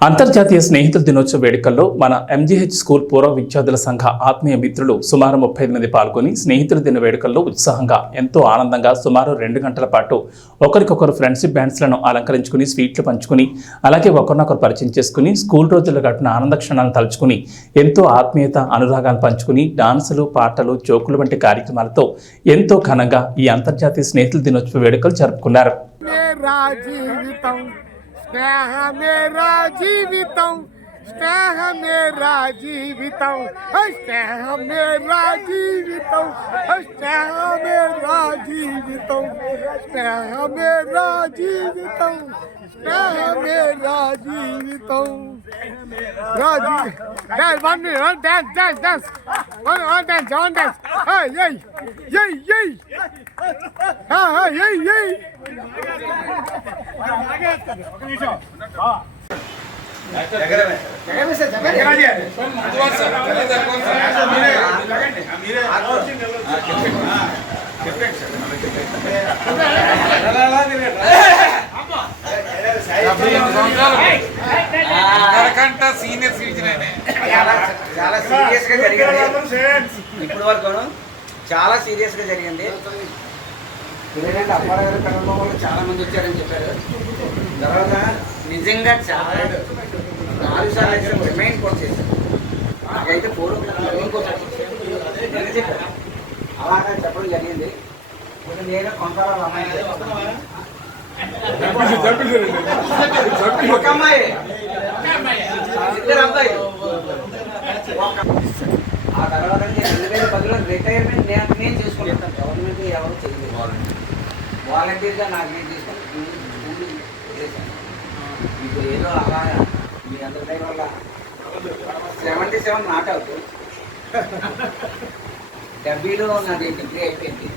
అంతర్జాతీయ స్నేహితుల దినోత్సవ వేడుకల్లో మన ఎంజీహెచ్ స్కూల్ పూర్వ విద్యార్థుల సంఘ ఆత్మీయ మిత్రులు సుమారు ముప్పై మంది పాల్గొని స్నేహితుల దిన వేడుకల్లో ఉత్సాహంగా ఎంతో ఆనందంగా సుమారు రెండు గంటల పాటు ఒకరికొకరు ఫ్రెండ్షిప్ బ్యాండ్స్లను అలంకరించుకుని స్వీట్లు పంచుకుని అలాగే ఒకరినొకరు పరిచయం చేసుకుని స్కూల్ రోజుల్లో గడిపిన ఆనంద క్షణాలను తలుచుకుని ఎంతో ఆత్మీయత అనురాగాలు పంచుకుని డాన్సులు పాటలు జోకులు వంటి కార్యక్రమాలతో ఎంతో ఘనంగా ఈ అంతర్జాతీయ స్నేహితుల దినోత్సవ వేడుకలు జరుపుకున్నారు. స్నేహ మేరా జీవితం స్నేహ మేరా జీవితం హై స్నేహ మేరా జీవితం హై స్నేహ మేరా జీవితం స్నేహ మేరా జీవితం స్నేహ మేరా జీవితం రాజీ dance one minute dance dance dance one one dance one dance high ఏయ్ ఏయ్ ఏయ్ హా హా ఏయ్ ఏయ్ అందరికంట సీనియర్ సిటిజన్ ఆయన చాలా చాలా సీరియస్గా జరిగింది. ఇప్పుడు వరకు చాలా సీరియస్గా జరిగింది. ఎందుకంటే అప్పారావు గారి వాళ్ళు చాలా మంది వచ్చారని చెప్పారు. తర్వాత నిజంగా చాలా నాలుగు సార్లు అయితే రిమైండ్ కూడా చేశారు. నాకైతే చెప్పాను? అలాగా చెప్పడం జరిగింది. నేను కొంత అమ్మాయి ఒక అమ్మాయి. ఇద్దరు అబ్బాయిలు. వాలంటీర్గా నాకు నేను చేసుకుని స్కూల్ చేశాను ఏదో అలా మీ అందరి వల్ల సెవెంటీ సెవెన్ నాట్ అవుట్. డెబ్బీలో నాది డిగ్రీ అయిపోయింది.